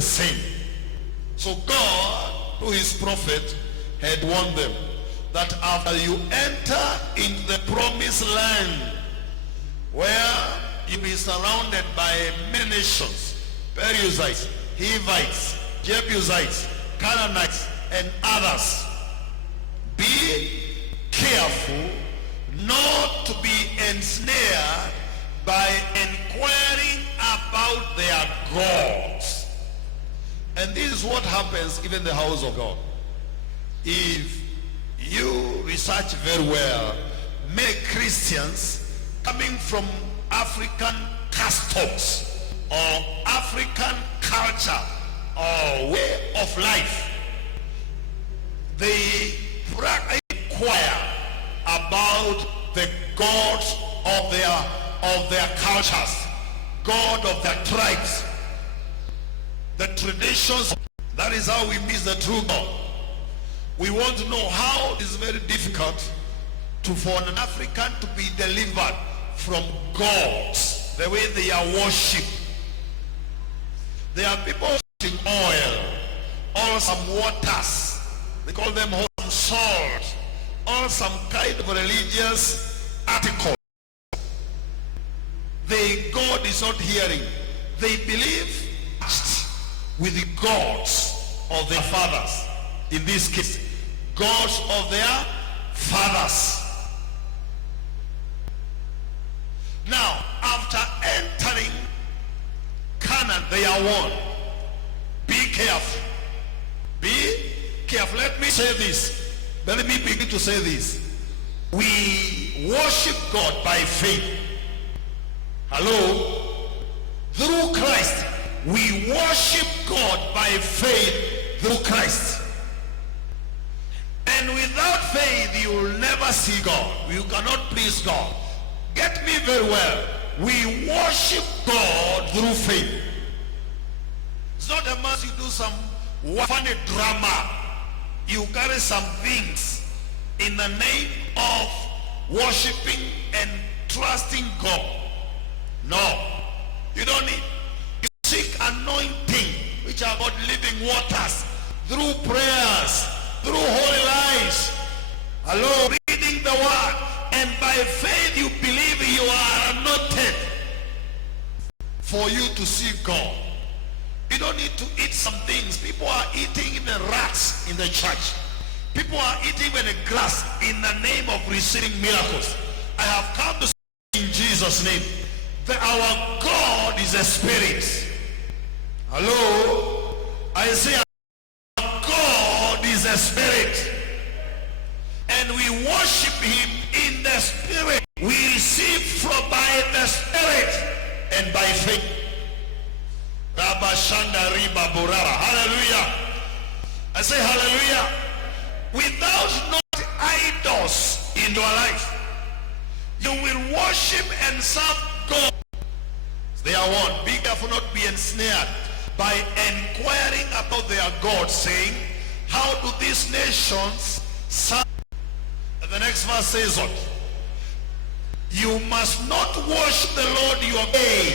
the same. So God, through his prophet, had warned them that after you enter into the promised land, where you'll be surrounded by many nations, Perizzites, Hivites, Jebusites, Canaanites, and others, be careful not to be ensnared by inquiring about their gods. And this is what happens even in the house of God. If you research very well, many Christians coming from African customs or African culture or way of life, they inquire about the gods of their cultures, God of their tribes, the traditions. That is how we miss the true God. We want to know how it is very difficult for an African to be delivered from gods, the way they are worshipped. There are people worshiping oil, or some waters, they call them wholesome salt, or some kind of religious article. God is not hearing. They believe with the gods of their fathers. In this case, gods of their fathers. Now, after entering Canaan, they are warned. Be careful. Be careful. Let me say this. Let me begin to say this. We worship God by faith. Hello? Through Christ. We worship God by faith through Christ. And without faith, you will never see God. You cannot please God. Get me very well. We worship God through faith. It's not a matter you do some funny drama. You carry some things in the name of worshiping and trusting God. No. You don't need. You seek anointing, which are about living waters, through prayers, through holy lives. Hello, reading the word, and by faith you believe you are anointed for you to see God. You don't need to eat some things. People are eating even rats in the church. People are eating even a grass in the name of receiving miracles. I have come to say in Jesus' name that our God is a spirit. Hello? I say our God is a spirit. And we worship him in the spirit. We receive from by the spirit and by faith. Hallelujah. I say hallelujah. Without not idols in your life, you will worship and serve God. They are one. Be careful not to be ensnared by inquiring about their God, saying, how do these nations serve? And the next verse says what? You must not worship the Lord your God.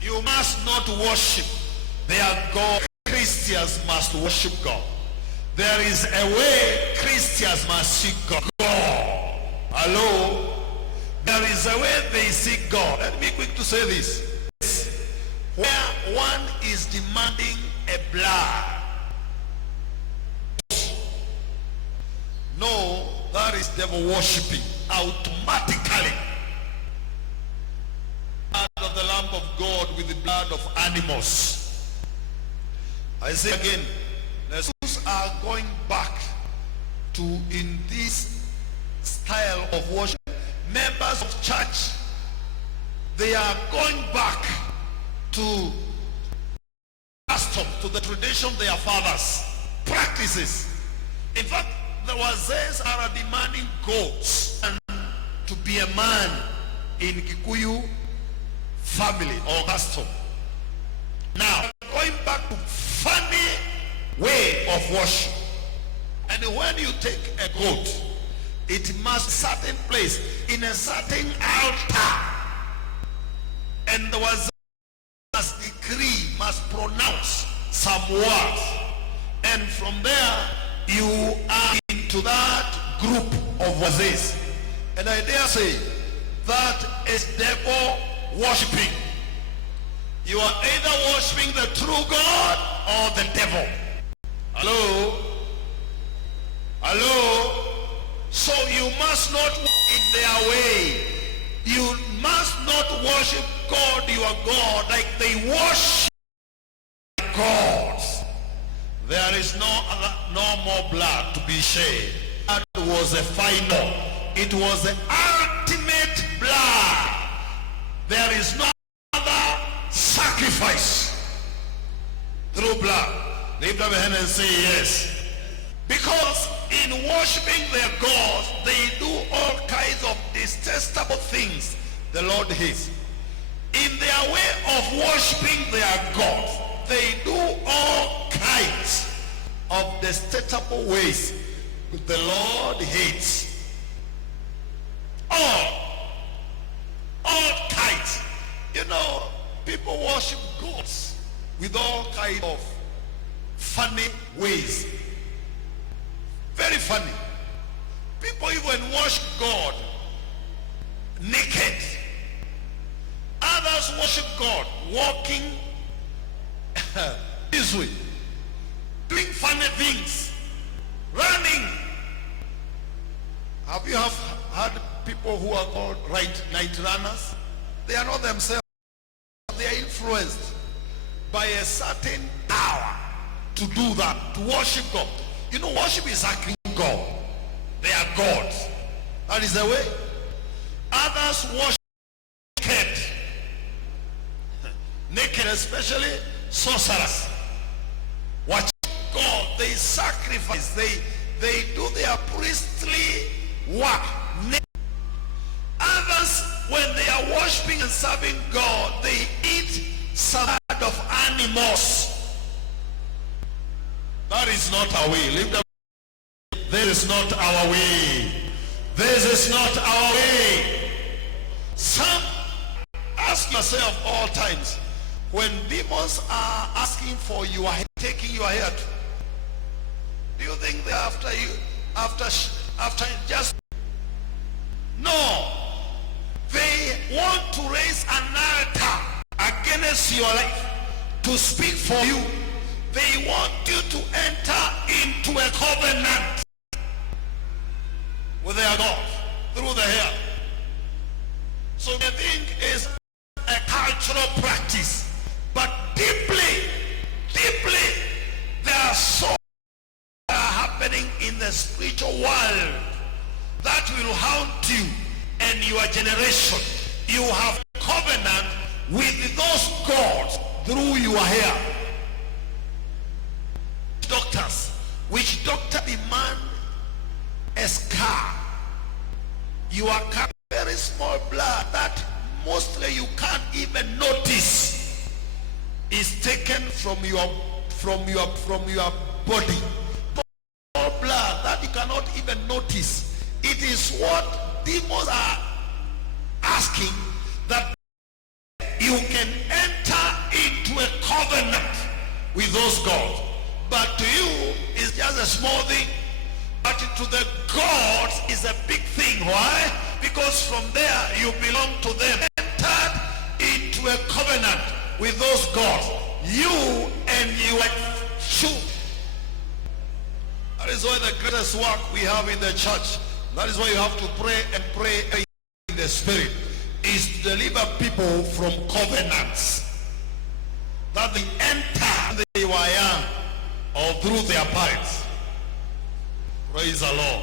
You must not worship their God. Christians must worship God. There is a way Christians must seek God. Hello? There is a way they seek God. Let me quick to say this. Where one is demanding a blood. No, that is devil worshipping automatically. Blood of the Lamb of God with the blood of animals. I say again, the Jews are going back to in this style of worship. Members of church, they are going back to custom, to the tradition of their fathers, practices. In fact, the Wazes are demanding goats and to be a man in Kikuyu family or custom. Now, going back to funny way of worship. And when you take a goat, it must certain place in a certain altar, and the Wazes must decree, must some words, and from there you are into that group of verses. And I dare say that is devil worshiping. You are either worshiping the true God or the devil. Hello? Hello? So you must not walk in their way. You must not worship God, your God, like they worship gods. There is no more blood to be shed. That was the final. It was the ultimate blood. There is no other sacrifice through blood. Lift up your hand and say yes. Because in worshiping their gods, they do all kinds of detestable things the Lord hates. In their way of worshiping their gods, they do all kinds of detestable ways the Lord hates. All kinds. You know, people worship gods with all kinds of funny ways. Very funny. People even worship God naked. Others worship God walking this way, doing funny things, running. Have you had people who are called night runners? They are not themselves. They are influenced by a certain hour to do that, to worship God. You know, worship is sacring God. They are gods. That is the way. Others worship naked. Naked, especially sorcerers. Watch God. They sacrifice. They do their priestly work. Others, when they are worshiping and serving God, they eat some kind of animals. That is not our way. Lift up. This is not our way. This is not our way. Some, ask yourself all times, when demons are asking for your head, taking your head, do you think they're after you? After just, no. They want to raise an altar against your life, to speak for you. They want you to enter into a covenant with their God through the hair. So they think it's a cultural practice, but deeply, there are so that are happening in the spiritual world that will haunt you and your generation. You have covenant with those gods through your hair. Doctors, which doctor demand a scar? You are very small blood that mostly you can't even notice is taken from your body. Small blood that you cannot even notice. It is what demons are asking, that you can enter into a covenant with those gods. But to you, it's just a small thing. But to the gods is a big thing. Why? Because from there you belong to them. Entered into a covenant with those gods. You and your children. That is why the greatest work we have in the church, that is why you have to pray and pray in the spirit, is to deliver people from covenants. That they enter they were young or through their parents. Praise the Lord.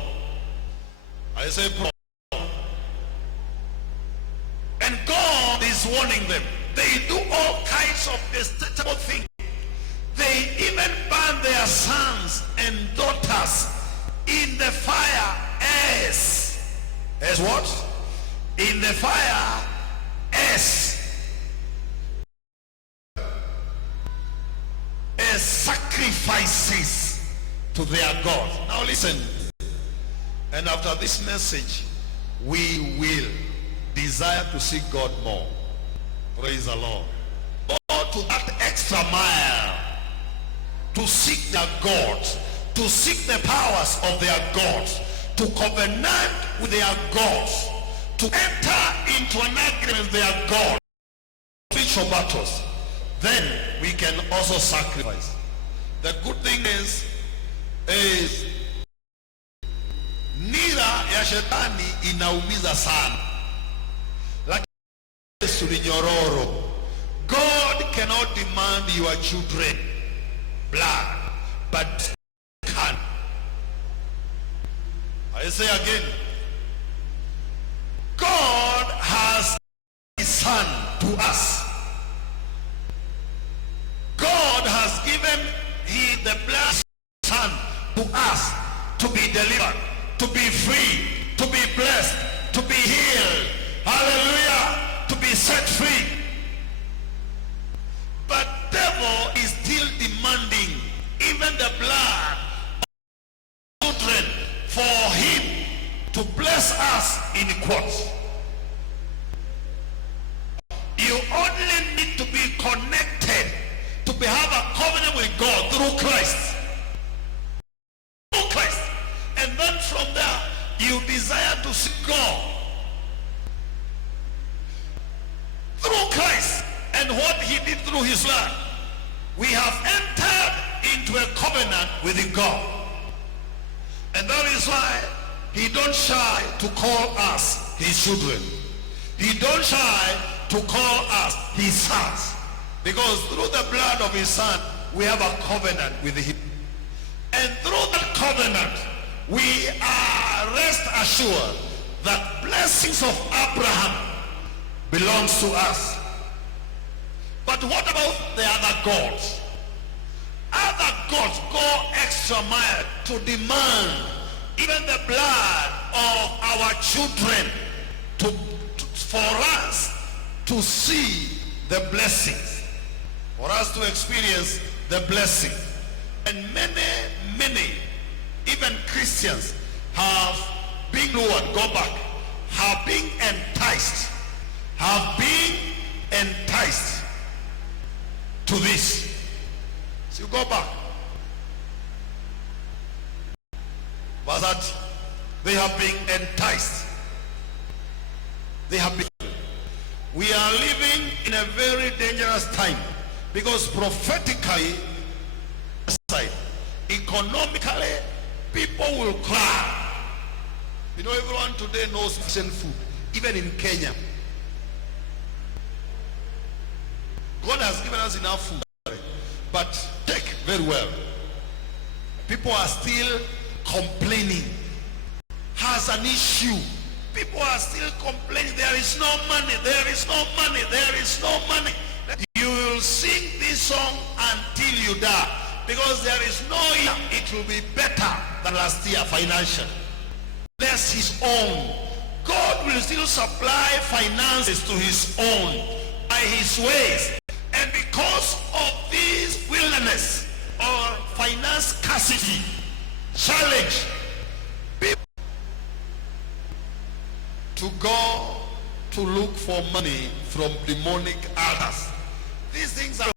I say, and God is warning them. They do all kinds of detestable things. They even burn their sons and daughters in the fire as what? In the fire as sacrifices to their God. Now listen. And after this message, we will desire to seek God more. Praise the Lord. Go to that extra mile to seek their gods, to seek the powers of their gods, to covenant with their gods, to enter into an agreement with their God, spiritual battles, then we can also sacrifice. The good thing is nira ya shetani inaumiza sana, lakini Yesu ni nyororo. God cannot demand your children blood, but can. I say again, God has his son to us. God has given the blessed son to us to be delivered, to be free, to be blessed, to be healed. Hallelujah. To be set free. But devil is still demanding even the blood of children for him to bless us in quotes. You only need to be connected to have a covenant with God through Christ. Through Christ. And then from there, you desire to see God. Through Christ and what he did through his blood, we have entered into a covenant with God. And that is why he don't shy to call us his children. He don't shy to call us his sons. Because through the blood of his son, we have a covenant with him. And through that covenant, we are rest assured that blessings of Abraham belongs to us. But what about the other gods? Other gods go extra mile to demand even the blood of our children for us to see the blessings, for us to experience the blessing. And many, even Christians have been lured, go back, have been enticed to this. So go back. But that they have been enticed. They have been. We are living in a very dangerous time because prophetically, economically, people will cry. You know, everyone today knows food, even in Kenya. God has given us enough food, but take very well. People are still complaining. Has an issue. People are still complaining. There is no money. There is no money. There is no money. You will sing this song until you die, because there is no year it will be better than last year financially. That's his own. God will still supply finances to his own by his ways. And because of this wilderness or finance scarcity challenge, people to go to look for money from demonic altars. These things are